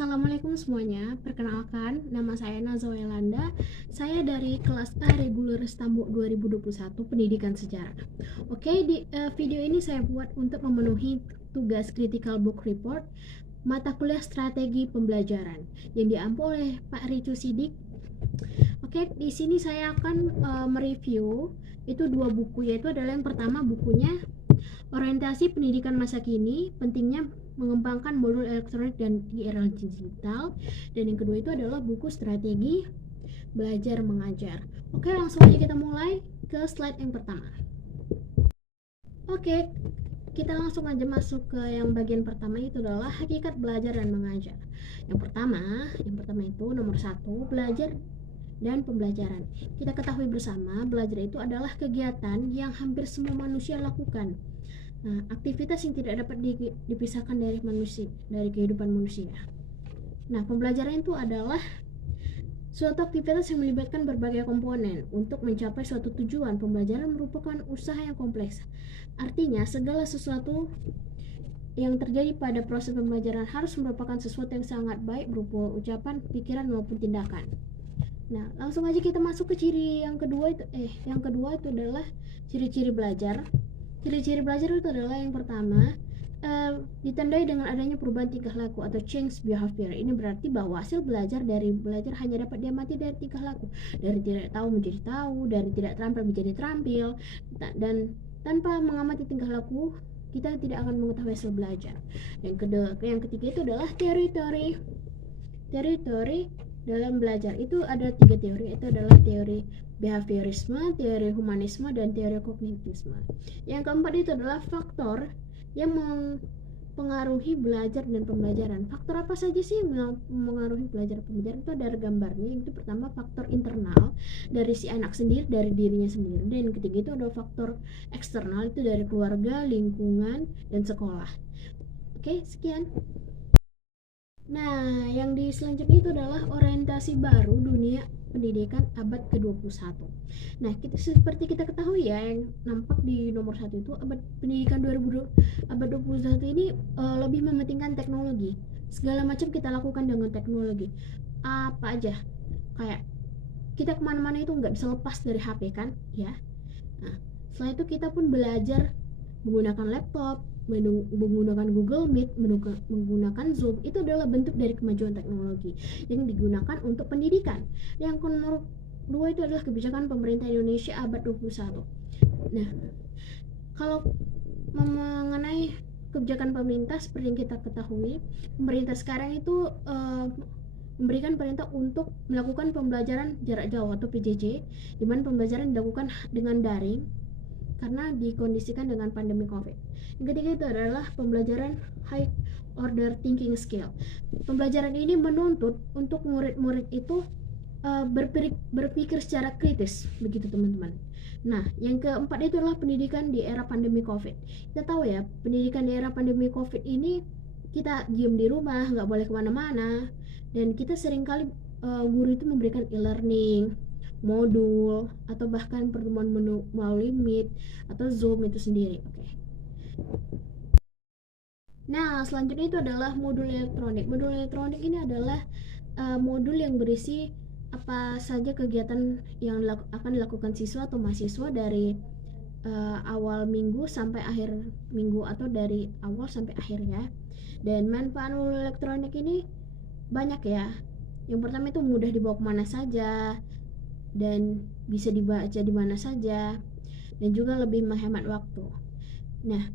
Assalamualaikum semuanya, perkenalkan nama saya Nazwa Yolanda. Saya dari kelas A Reguler Stambuk 2021 Pendidikan Sejarah. Oke, di video ini saya buat untuk memenuhi tugas Critical Book Report mata kuliah strategi pembelajaran yang diampu oleh Pak Ricu Sidik. Oke, di sini saya akan mereview itu dua buku, yaitu adalah yang pertama bukunya Orientasi Pendidikan Masa Kini, pentingnya mengembangkan modul elektronik dan di era digital. Dan yang kedua itu adalah buku Strategi Belajar Mengajar. Oke, langsung aja kita mulai ke slide yang pertama. Oke, kita langsung aja masuk ke yang bagian pertama, itu adalah hakikat belajar dan mengajar. Yang pertama itu nomor 1, belajar dan pembelajaran. Kita ketahui bersama, belajar itu adalah kegiatan yang hampir semua manusia lakukan. Nah, aktivitas yang tidak dapat dipisahkan dari kehidupan manusia. Nah, pembelajaran itu adalah suatu aktivitas yang melibatkan berbagai komponen untuk mencapai suatu tujuan. Pembelajaran merupakan usaha yang kompleks. Artinya, segala sesuatu yang terjadi pada proses pembelajaran harus merupakan sesuatu yang sangat baik berupa ucapan, pikiran maupun tindakan. Nah, langsung aja kita masuk ke ciri yang kedua itu adalah ciri-ciri belajar. Ciri-ciri belajar itu adalah yang pertama, ditandai dengan adanya perubahan tingkah laku atau change behavior. Ini berarti bahwa hasil belajar hanya dapat diamati dari tingkah laku, dari tidak tahu menjadi tahu, dari tidak terampil menjadi terampil, dan tanpa mengamati tingkah laku kita tidak akan mengetahui hasil belajar. Yang ketiga itu adalah teori-teori dalam belajar. Itu ada 3 teori, itu adalah teori behaviorisme, teori humanisme, dan teori kognitivisme. Yang keempat itu adalah faktor yang mempengaruhi belajar dan pembelajaran. Faktor apa saja sih yang mempengaruhi belajar dan pembelajaran? Itu ada gambarnya. Itu pertama faktor internal dari si anak sendiri, dari dirinya sendiri. Dan yang ketiga itu ada faktor eksternal, itu dari keluarga, lingkungan, dan sekolah. Oke, sekian. Nah, yang di selanjutnya itu adalah orientasi baru dunia pendidikan abad ke-21. Nah, seperti kita ketahui ya, yang nampak di nomor 1 itu pendidikan abad 21 ini lebih mementingkan teknologi. Segala macam kita lakukan dengan teknologi. Apa aja? Kayak kita kemana-mana itu nggak bisa lepas dari HP kan, ya. Nah, setelah itu kita pun belajar menggunakan laptop, menggunakan Google Meet, menggunakan Zoom. Itu adalah bentuk dari kemajuan teknologi yang digunakan untuk pendidikan. Yang nomor 2 itu adalah kebijakan pemerintah Indonesia abad 21. Nah, kalau mengenai kebijakan pemerintah, seperti yang kita ketahui, pemerintah sekarang itu memberikan perintah untuk melakukan pembelajaran jarak jauh atau PJJ, di mana pembelajaran dilakukan dengan daring karena dikondisikan dengan pandemi COVID. Yang ketiga itu adalah pembelajaran high order thinking skill. Pembelajaran ini menuntut untuk murid-murid itu berpikir secara kritis, begitu teman-teman. Nah, yang keempat itu adalah pendidikan di era pandemi COVID. Kita tahu ya, pendidikan di era pandemi COVID ini kita diam di rumah, nggak boleh kemana-mana, dan kita seringkali guru itu memberikan e-learning, modul, atau bahkan pertemuan melalui Meet atau Zoom itu sendiri. Oke. Nah, selanjutnya itu adalah modul elektronik. Modul elektronik ini adalah modul yang berisi apa saja kegiatan yang akan dilakukan siswa atau mahasiswa dari awal minggu sampai akhir minggu, atau dari awal sampai akhir ya. Dan manfaat modul elektronik ini banyak ya. Yang pertama itu mudah dibawa kemana saja dan bisa dibaca di mana saja, dan juga lebih menghemat waktu. Nah,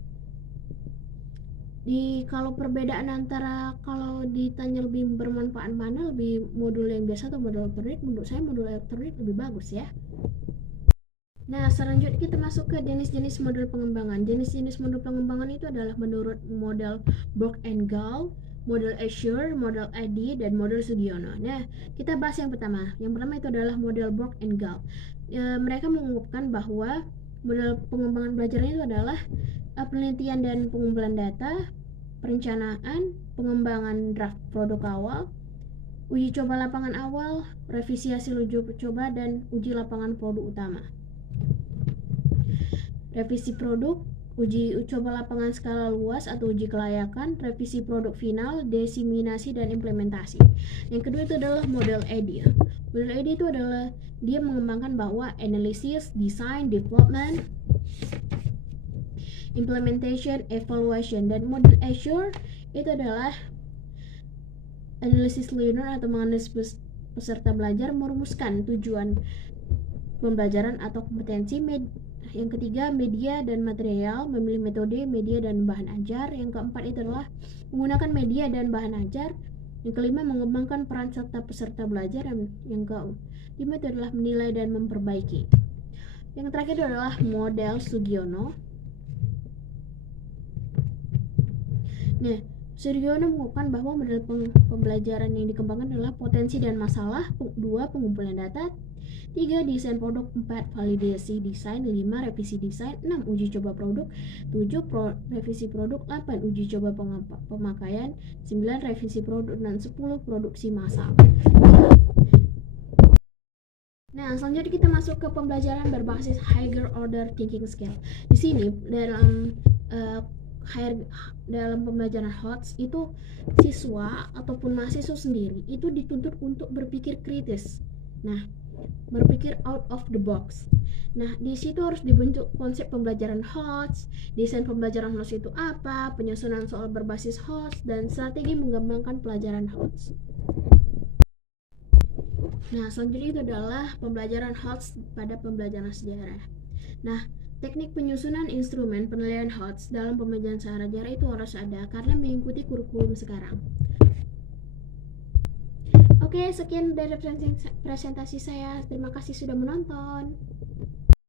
kalau perbedaan antara kalau ditanya lebih bermanfaat mana, lebih modul yang biasa atau modul elektronik, menurut saya modul elektronik lebih bagus ya. Nah, selanjutnya kita masuk ke jenis-jenis modul pengembangan. Jenis-jenis modul pengembangan itu adalah menurut model Borg and Gall, model Azure, model ID, dan model Sugiono. Nah, kita bahas yang pertama. Yang pertama itu adalah model Borg and Gall. Mereka mengungkapkan bahwa model pengembangan belajar itu adalah penelitian dan pengumpulan data, perencanaan, pengembangan draft produk awal, uji coba lapangan awal, revisi hasil uji coba, dan uji lapangan produk utama. Revisi produk, uji coba lapangan skala luas atau uji kelayakan, revisi produk final, diseminasi, dan implementasi. Yang kedua itu adalah model EDI. Model EDI itu adalah dia mengembangkan bahwa analysis, design, development, implementation, evaluation, dan model Azure itu adalah analysis learner atau menganalisis peserta belajar, merumuskan tujuan pembelajaran atau kompetensi. Yang ketiga, media dan material, memilih metode, media, dan bahan ajar. Yang keempat itu adalah menggunakan media dan bahan ajar. Yang kelima, mengembangkan peran serta peserta belajar. Dan yang kelima itu adalah menilai dan memperbaiki. Yang terakhir itu adalah model Sugiono. Nah, Sugiono mengungkapkan bahwa model pembelajaran yang dikembangkan adalah potensi dan masalah. 2. Pengumpulan data. 3. Desain produk. 4. Validasi desain. 5. Revisi desain. 6. Uji coba produk. 7. Revisi produk. 8. Uji coba pemakaian. 9. Revisi produk. Dan 10. Produksi massal. Nah, selanjutnya kita masuk ke pembelajaran berbasis higher order thinking skill. Di sini dalam pembelajaran HOTS itu siswa ataupun mahasiswa sendiri itu dituntut untuk berpikir kritis. Nah, berpikir out of the box. Nah, di situ harus dibentuk konsep pembelajaran HOTS, desain pembelajaran HOTS itu apa, penyusunan soal berbasis HOTS, dan strategi mengembangkan pelajaran HOTS. Nah, selanjutnya itu adalah pembelajaran HOTS pada pembelajaran sejarah. Nah, teknik penyusunan instrumen penilaian HOTS dalam pembelajaran sejarah itu harus ada karena mengikuti kurikulum sekarang. Oke, sekian dari presentasi saya. Terima kasih sudah menonton.